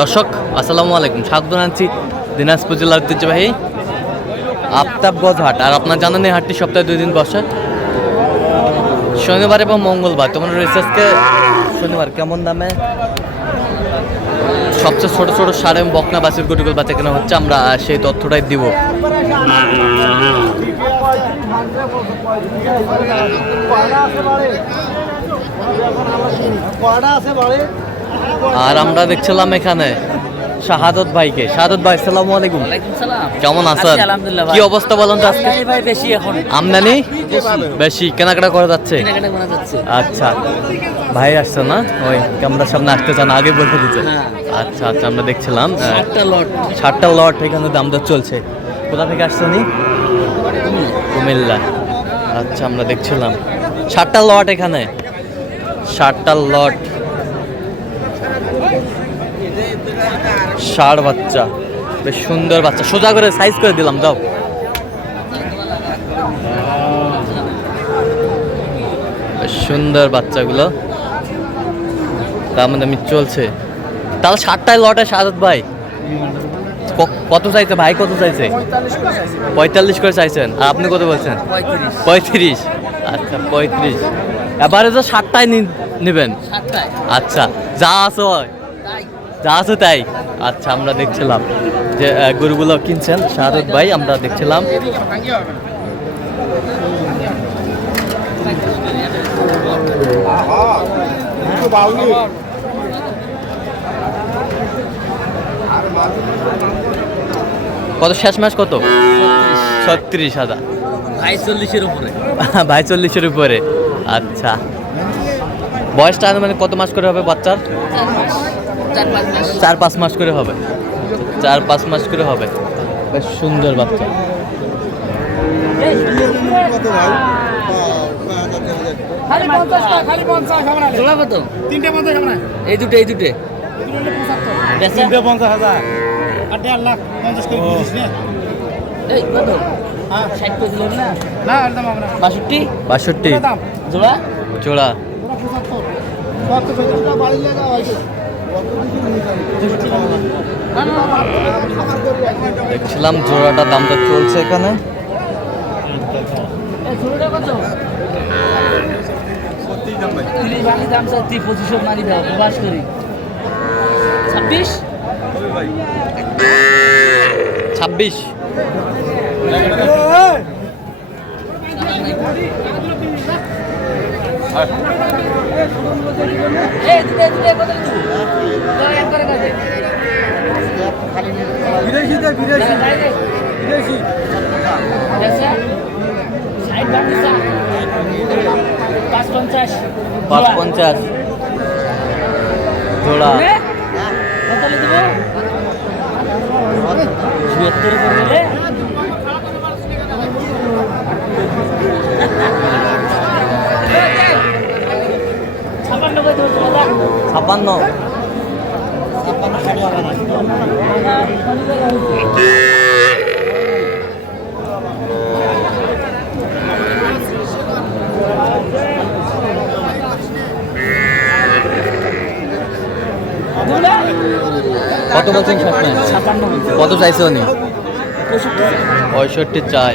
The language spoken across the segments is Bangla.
দর্শক, আসসালামু আলাইকুম। স্বাগত জানাচ্ছি দিনাজপুর জেলার ঐতিহ্যবাহী আফতাবগঞ্জ হাট। আর আপনার জানেন এই হাটটি সপ্তাহে দুই দিন বসে। শনিবার এবং মঙ্গলবার তোমার রিসার্চকে শনিবার। কেমন দামে? সবচেয়ে ছোট ছোট সার বকনা বাসের গরুগুলো বাচ্চা কেনা হচ্ছে, আমরা সেই তথ্যটাই দিব। আর আমরা দেখছিলাম এখানে শাহাদত ভাইকে। শাহাদত ভাই আসসালামু আলাইকুম। সালাম। কেমন আছেন। কি অবস্থা বলেন তো আজকে? আমদানি ভাই বেশি এখন। আমদানি? বেশি। কেনাকাটা করা যাচ্ছে? আচ্ছা। ভাই আসছে না? ওই ক্যামেরার সামনে আসতে চান আগে বলতে দিচ্ছে হ্যাঁ। আচ্ছা আচ্ছা আমরা দেখছিলাম। লট। ষাটটা লট এখানে দাম দর চলছে। কোথা থেকে আসছে নি? কুমিল্লা। আচ্ছা আমরা দেখছিলাম। ষাটটা লট এখানে। ষাটটা লট। ষাট বাচ্চা। বেশ সুন্দর বাচ্চা। সোজা করে সাইজ করে দিলাম যাও। বেশ সুন্দর বাচ্চাগুলো। দাম দামি চলছে। তাহলে ষাটটায় লটে সাদত ভাই? কত চাইছে ভাই? কত চাইছে? পঁয়তাল্লিশ করে চাইছেন। আর আপনি কত বলছেন? পঁয়ত্রিশ। আচ্ছা পঁয়ত্রিশ। এবারে তো নি- নেবেন? আচ্ছা যা আছে যা আছে তাই। আচ্ছা আমরা দেখছিলাম যে গরুগুলো কিনছেন শাহাদত ভাই আমরা দেখছিলাম। কত শেষ মাস কত? ছত্রিশ হাজার। ভাই চল্লিশের উপরে। ভাই চল্লিশের উপরে। আচ্ছা। বয়সটা মানে কত মাস করে হবে বাচ্চার? চার পাঁচ মাস করে হবে। চার পাঁচ মাস করে হবে। বেশ সুন্দর বাচ্চা। এই দুটো এই দুটো। পঞ্চাশ হাজার। আর লাখ পঞ্চাশ করে না হ্যাঁ না বাষট্টি? বাষট্টি জোড়া? জোড়া। দেখছিলাম জোড়াটা দামটা চলছে এখানে। এই জোড়াটা কত তিরিশ বাঙালি দাম স্যার তুই পঁচিশশো মারি দাও প্রবাস করি ছাব্বিশ ছাব্বিশ এই দুটো এই দুটো কত দিব জোড়া এক করে কাজে বিদেশিদের বিদেশি বিদেশি। পাঁচ পঞ্চাশ পাঁচ। পঞ্চাশ জোড়া হলে দিব? করে দেবো ছাপান্ন। কত বলছেন কত চাইছে উনি? পঁয়ষট্টি। পঁয়ষট্টি চাই।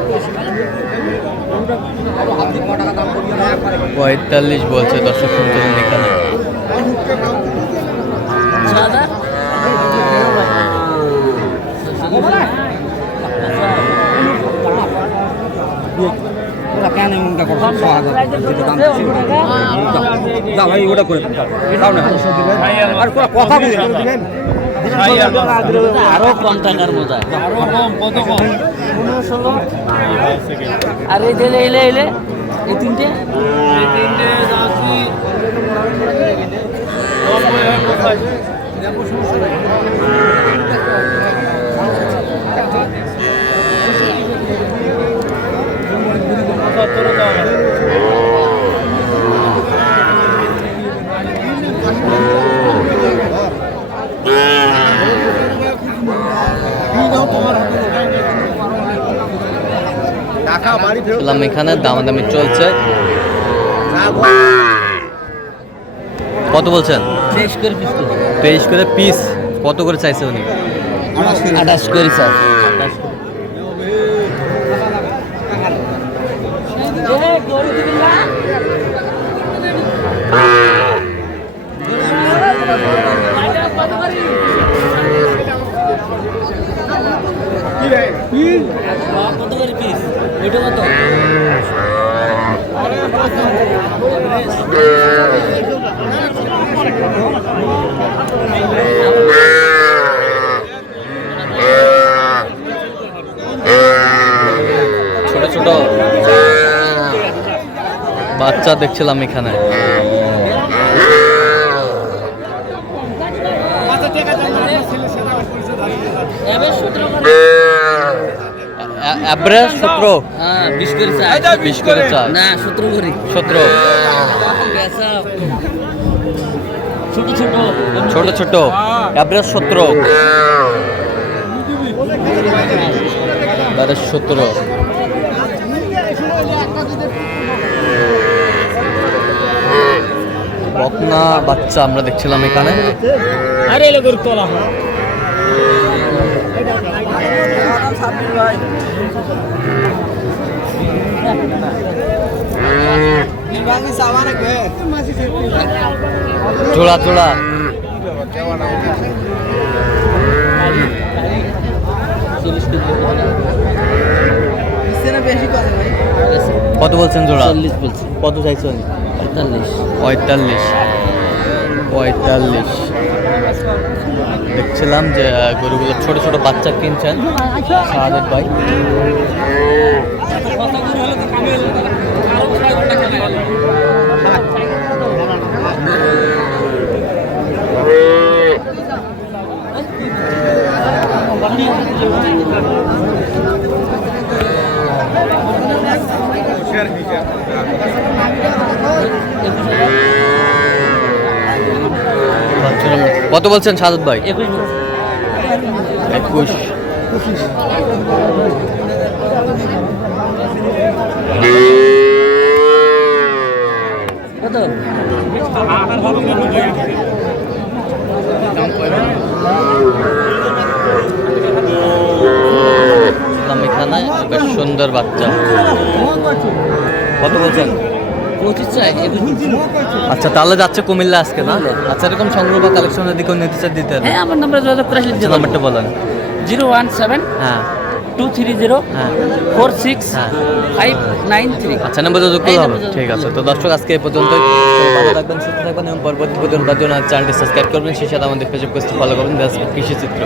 পঁয়তাল্লিশ বলছে দর্শক শুনছিলেন এখানে। ছ হাজার ওরা কেন এমনটা করছ? ছ হাজার দাম ভাই ওটা করে দাও। না। আর কথা বলি আরও কম টাকার মজা। আরও কম কত কম? আর এই দিলে এলে এলে এই তিনটে? এই oh. তোমার হাতে। দেখছিলাম এখানে দামাদামি চলছে। কত বলছেন? তেইশ করে পিস তেইশ করে পিস কত করে চাইছে উনি? আঠাশ করে। স্যার কত করে পিস ওইটা কত? ছোট ছোট। বাচ্চা দেখছিলাম এখানে এবার সতেরো করে অ্যাভারেজ সতেরো। হ্যাঁ বিশ করে চাই। বিশ করে চার না সতেরো করে। সতেরো। ছোট ছোট। ছোট ছোট। অ্যাভারেজ সতেরো। অ্যাভারেজ সতেরো। বকনা বাচ্চা আমরা দেখছিলাম এখানে। আরে এলো করে জোড়া জোড়া চল্লিশ করে কত বলছেন জোড়া? চল্লিশ বলছি। কত চাইছেন? পঁয়তাল্লিশ। পঁয়তাল্লিশ। পঁয়তাল্লিশ। দেখছিলাম যে গরুগুলো ছোট ছোট বাচ্চা কিনছেন সাহায্য ভাই। কত বলছেন সাদত ভাই? একুশ। এখানে বেশ সুন্দর বাচ্চা। কত বলছেন? আচ্ছা তাহলে যাচ্ছে কুমিল্লা আজকে না? আচ্ছা এরকম সংগ্রহ বা কালেকশনের দিকেও নিতে চাই দিতে হ্যাঁ আমার নাম্বার যোগাযোগ করে আসলে আচ্ছা, নাম্বারটা বলেন। জিরো ওয়ান সেভেন হ্যাঁ। টু থ্রি জিরো হ্যাঁ। ফোর সিক্স হ্যাঁ। Five nine three. আচ্ছা নাম্বার যোগাযোগ করতে হবে ঠিক আছে তো দর্শক আজকে এই পর্যন্ত ভালো থাকবেন সুস্থ থাকবেন এবং পরবর্তী পর্যন্ত তার জন্য চ্যানেলটি সাবস্ক্রাইব করবেন। সেই সাথে আমাদের ফেসবুক পেজটি ফলো করবেন। কৃষি চিত্র।